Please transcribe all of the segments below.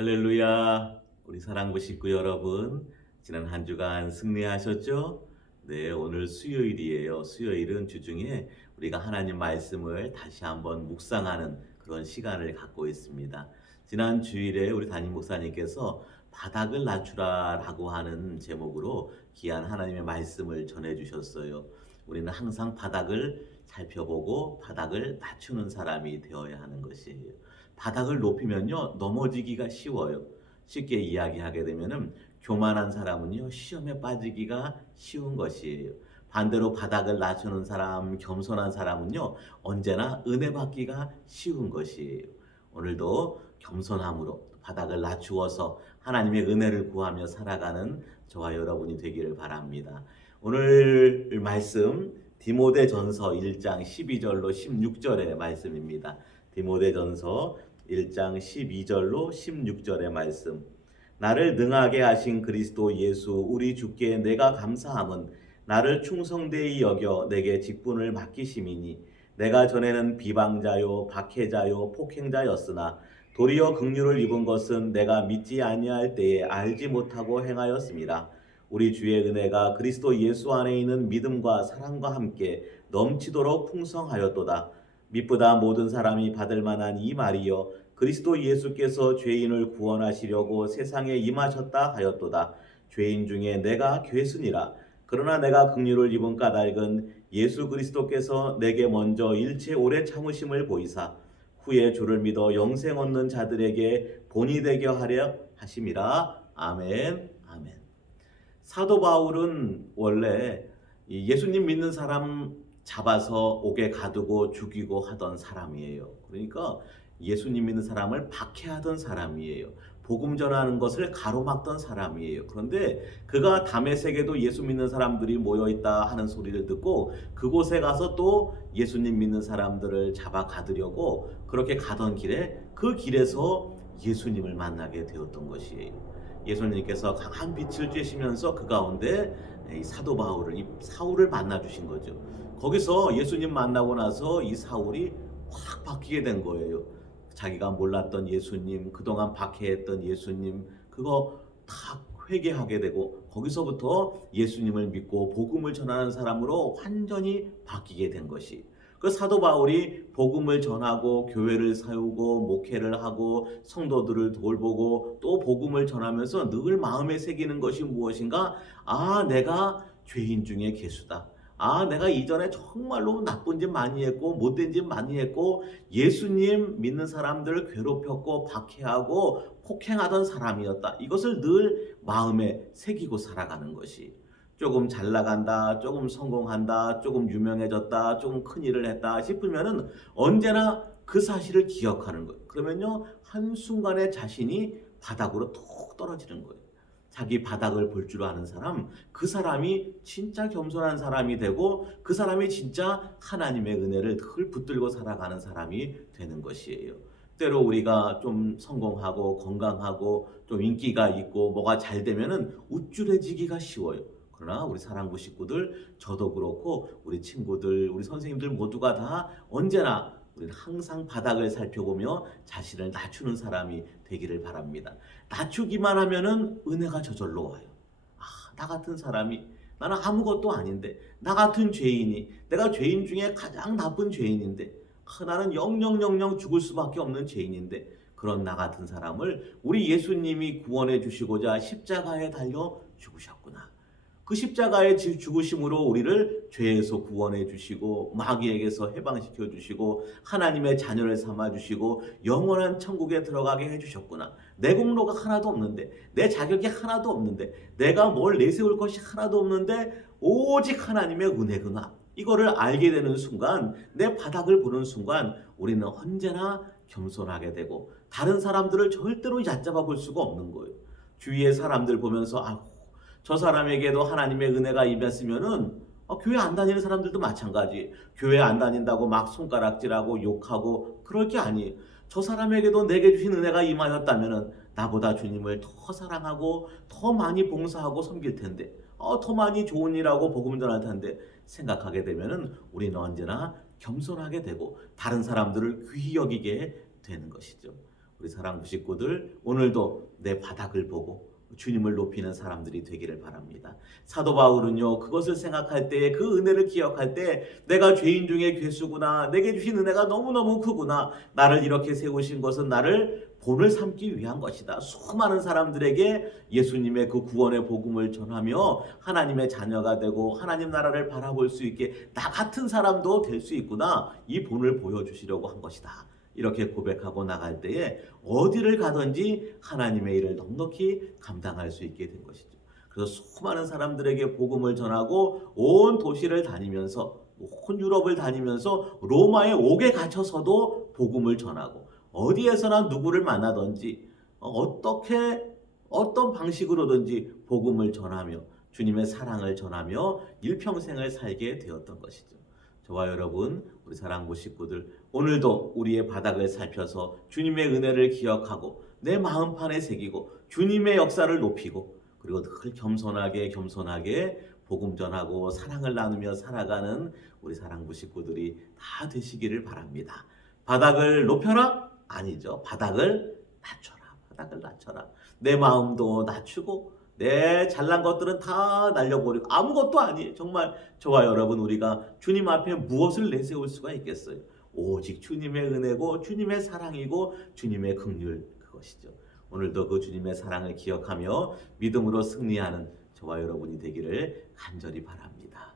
할렐루야. 우리 사랑부 식구 여러분, 지난 한 주간 승리하셨죠? 네, 오늘 수요일이에요. 수요일은 주중에 우리가 하나님 말씀을 다시 한번 묵상하는 그런 시간을 갖고 있습니다. 지난 주일에 우리 담임 목사님께서 바닥을 낮추라라고 하는 제목으로 귀한 하나님의 말씀을 전해 주셨어요. 우리는 항상 바닥을 살펴보고 바닥을 낮추는 사람이 되어야 하는 것이에요. 바닥을 높이면요, 넘어지기가 쉬워요. 쉽게 이야기하게 되면은 교만한 사람은요, 시험에 빠지기가 쉬운 것이에요. 반대로 바닥을 낮추는 사람, 겸손한 사람은요, 언제나 은혜 받기가 쉬운 것이에요. 오늘도 겸손함으로 바닥을 낮추어서 하나님의 은혜를 구하며 살아가는 저와 여러분이 되기를 바랍니다. 오늘 말씀 디모데전서 1장 12절로 16절의 말씀입니다. 디모데전서 1장 12절로 16절의 말씀. 나를 능하게 하신 그리스도 예수 우리 주께 내가 감사함은 나를 충성되이 여겨 내게 직분을 맡기심이니 내가 전에는 비방자요 박해자요 폭행자였으나 도리어 긍휼을 입은 것은 내가 믿지 아니할 때에 알지 못하고 행하였습니다. 우리 주의 은혜가 그리스도 예수 안에 있는 믿음과 사랑과 함께 넘치도록 풍성하였도다. 믿보다 모든 사람이 받을 만한 이 말이여 그리스도 예수께서 죄인을 구원하시려고 세상에 임하셨다 하였도다. 죄인 중에 내가 괴순이라. 그러나 내가 긍휼을 입은 까닭은 예수 그리스도께서 내게 먼저 일체 오래 참으심을 보이사 후에 주를 믿어 영생 얻는 자들에게 본이 되게 하려 하심이라. 아멘. 아멘. 사도 바울은 원래 예수님 믿는 사람 잡아서 옥에 가두고 죽이고 하던 사람이에요. 그러니까 예수님 믿는 사람을 박해하던 사람이에요. 복음 전하는 것을 가로막던 사람이에요. 그런데 그가 다메섹에도 예수 믿는 사람들이 모여있다 하는 소리를 듣고 그곳에 가서 또 예수님 믿는 사람들을 잡아 가두려고 그렇게 가던 길에 그 길에서 예수님을 만나게 되었던 것이에요. 예수님께서 강한 빛을 쬐시면서 그 가운데 이 사도 바울을, 이 사울을 만나 주신 거죠. 거기서 예수님 만나고 나서 이 사울이 확 바뀌게 된 거예요. 자기가 몰랐던 예수님, 그동안 박해했던 예수님, 그거 다 회개하게 되고 거기서부터 예수님을 믿고 복음을 전하는 사람으로 완전히 바뀌게 된 것이, 그 사도 바울이 복음을 전하고 교회를 세우고 목회를 하고 성도들을 돌보고 또 복음을 전하면서 늘 마음에 새기는 것이 무엇인가? 아, 내가 죄인 중에 괴수다. 아, 내가 이전에 정말로 나쁜 짓 많이 했고 못된 짓 많이 했고 예수님 믿는 사람들을 괴롭혔고 박해하고 폭행하던 사람이었다. 이것을 늘 마음에 새기고 살아가는 것이, 조금 잘 나간다, 조금 성공한다, 조금 유명해졌다, 조금 큰일을 했다 싶으면은 언제나 그 사실을 기억하는 거예요. 그러면요, 한순간에 자신이 바닥으로 톡 떨어지는 거예요. 자기 바닥을 볼 줄 아는 사람, 그 사람이 진짜 겸손한 사람이 되고 그 사람이 진짜 하나님의 은혜를 늘 붙들고 살아가는 사람이 되는 것이에요. 때로 우리가 좀 성공하고 건강하고 좀 인기가 있고 뭐가 잘 되면은 우쭐해지기가 쉬워요. 그러나 우리 사랑부 식구들, 저도 그렇고 우리 친구들, 우리 선생님들 모두가 다 언제나 우리는 항상 바닥을 살펴보며 자신을 낮추는 사람이 되기를 바랍니다. 낮추기만 하면은 은혜가 저절로 와요. 아, 나 같은 사람이, 나는 아무것도 아닌데, 나 같은 죄인이, 내가 죄인 중에 가장 나쁜 죄인인데, 나는 영영영영 죽을 수밖에 없는 죄인인데, 그런 나 같은 사람을 우리 예수님이 구원해 주시고자 십자가에 달려 죽으셨구나. 그 십자가의 죽으심으로 우리를 죄에서 구원해 주시고 마귀에게서 해방시켜 주시고 하나님의 자녀를 삼아 주시고 영원한 천국에 들어가게 해 주셨구나. 내 공로가 하나도 없는데, 내 자격이 하나도 없는데, 내가 뭘 내세울 것이 하나도 없는데 오직 하나님의 은혜구나. 이거를 알게 되는 순간, 내 바닥을 보는 순간 우리는 언제나 겸손하게 되고 다른 사람들을 절대로 얕잡아 볼 수가 없는 거예요. 주위의 사람들 보면서 저 사람에게도 하나님의 은혜가 임했으면은 교회 안 다니는 사람들도 마찬가지. 교회 안 다닌다고 막 손가락질하고 욕하고 그럴 게 아니에요. 저 사람에게도 내게 주신 은혜가 임하였다면은 나보다 주님을 더 사랑하고 더 많이 봉사하고 섬길 텐데, 더 많이 좋은 일하고 복음 전할 텐데 생각하게 되면은 우리는 언제나 겸손하게 되고 다른 사람들을 귀히 여기게 되는 것이죠. 우리 사랑부 식구들 오늘도 내 바닥을 보고 주님을 높이는 사람들이 되기를 바랍니다. 사도 바울은요, 그것을 생각할 때, 그 은혜를 기억할 때, 내가 죄인 중에 괴수구나, 내게 주신 은혜가 너무너무 크구나, 나를 이렇게 세우신 것은 나를 본을 삼기 위한 것이다. 수많은 사람들에게 예수님의 그 구원의 복음을 전하며 하나님의 자녀가 되고 하나님 나라를 바라볼 수 있게 나 같은 사람도 될 수 있구나, 이 본을 보여주시려고 한 것이다. 이렇게 고백하고 나갈 때에 어디를 가든지 하나님의 일을 넉넉히 감당할 수 있게 된 것이죠. 그래서 수많은 사람들에게 복음을 전하고 온 도시를 다니면서, 온 유럽을 다니면서 로마의 옥에 갇혀서도 복음을 전하고, 어디에서나 누구를 만나든지 어떤 방식으로든지 복음을 전하며 주님의 사랑을 전하며 일평생을 살게 되었던 것이죠. 저와 여러분, 우리 사랑부 식구들, 오늘도 우리의 바닥을 살펴서 주님의 은혜를 기억하고 내 마음판에 새기고 주님의 역사를 높이고, 그리고 늘 겸손하게 복음 전하고 사랑을 나누며 살아가는 우리 사랑부 식구들이 다 되시기를 바랍니다. 바닥을 높여라? 아니죠. 바닥을 낮춰라. 내 마음도 낮추고 내 잘난 것들은 다 날려버리고 아무것도 아니에요. 정말 저와 여러분, 우리가 주님 앞에 무엇을 내세울 수가 있겠어요? 오직 주님의 은혜고 주님의 사랑이고 주님의 긍휼, 그것이죠. 오늘도 그 주님의 사랑을 기억하며 믿음으로 승리하는 저와 여러분이 되기를 간절히 바랍니다.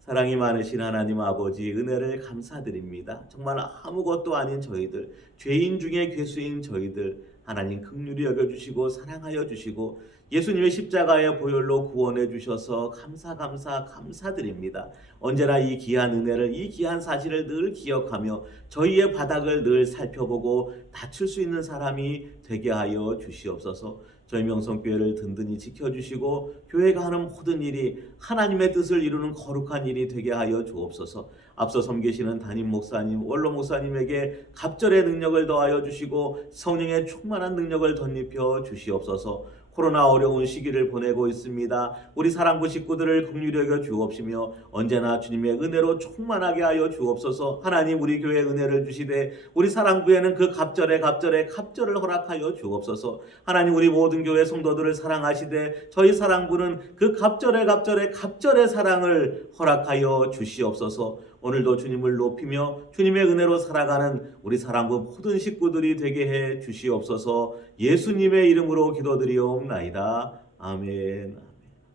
사랑이 많으신 하나님 아버지, 은혜를 감사드립니다. 정말 아무것도 아닌 저희들, 죄인 중에 괴수인 저희들, 하나님 긍휼히 여겨주시고 사랑하여 주시고 예수님의 십자가의 보혈로 구원해 주셔서 감사드립니다. 언제나 이 귀한 은혜를, 이 귀한 사실을 늘 기억하며 저희의 바닥을 늘 살펴보고 낮출 수 있는 사람이 되게 하여 주시옵소서. 저희 명성교회를 든든히 지켜주시고 교회가 하는 모든 일이 하나님의 뜻을 이루는 거룩한 일이 되게 하여 주옵소서. 앞서 섬기시는 담임 목사님, 원로 목사님에게 갑절의 능력을 더하여 주시고 성령의 충만한 능력을 덧입혀 주시옵소서. 코로나 어려운 시기를 보내고 있습니다. 우리 사랑부 식구들을 긍휼히 여겨 주옵시며 언제나 주님의 은혜로 충만하게 하여 주옵소서. 하나님, 우리 교회에 은혜를 주시되 우리 사랑부에는 그 갑절을 허락하여 주옵소서. 하나님, 우리 모든 교회 성도들을 사랑하시되 저희 사랑부는 그 갑절의 사랑을 허락하여 주시옵소서. 오늘도 주님을 높이며 주님의 은혜로 살아가는 우리 사랑부 모든 식구들이 되게 해 주시옵소서. 예수님의 이름으로 기도드리옵나이다. 아멘.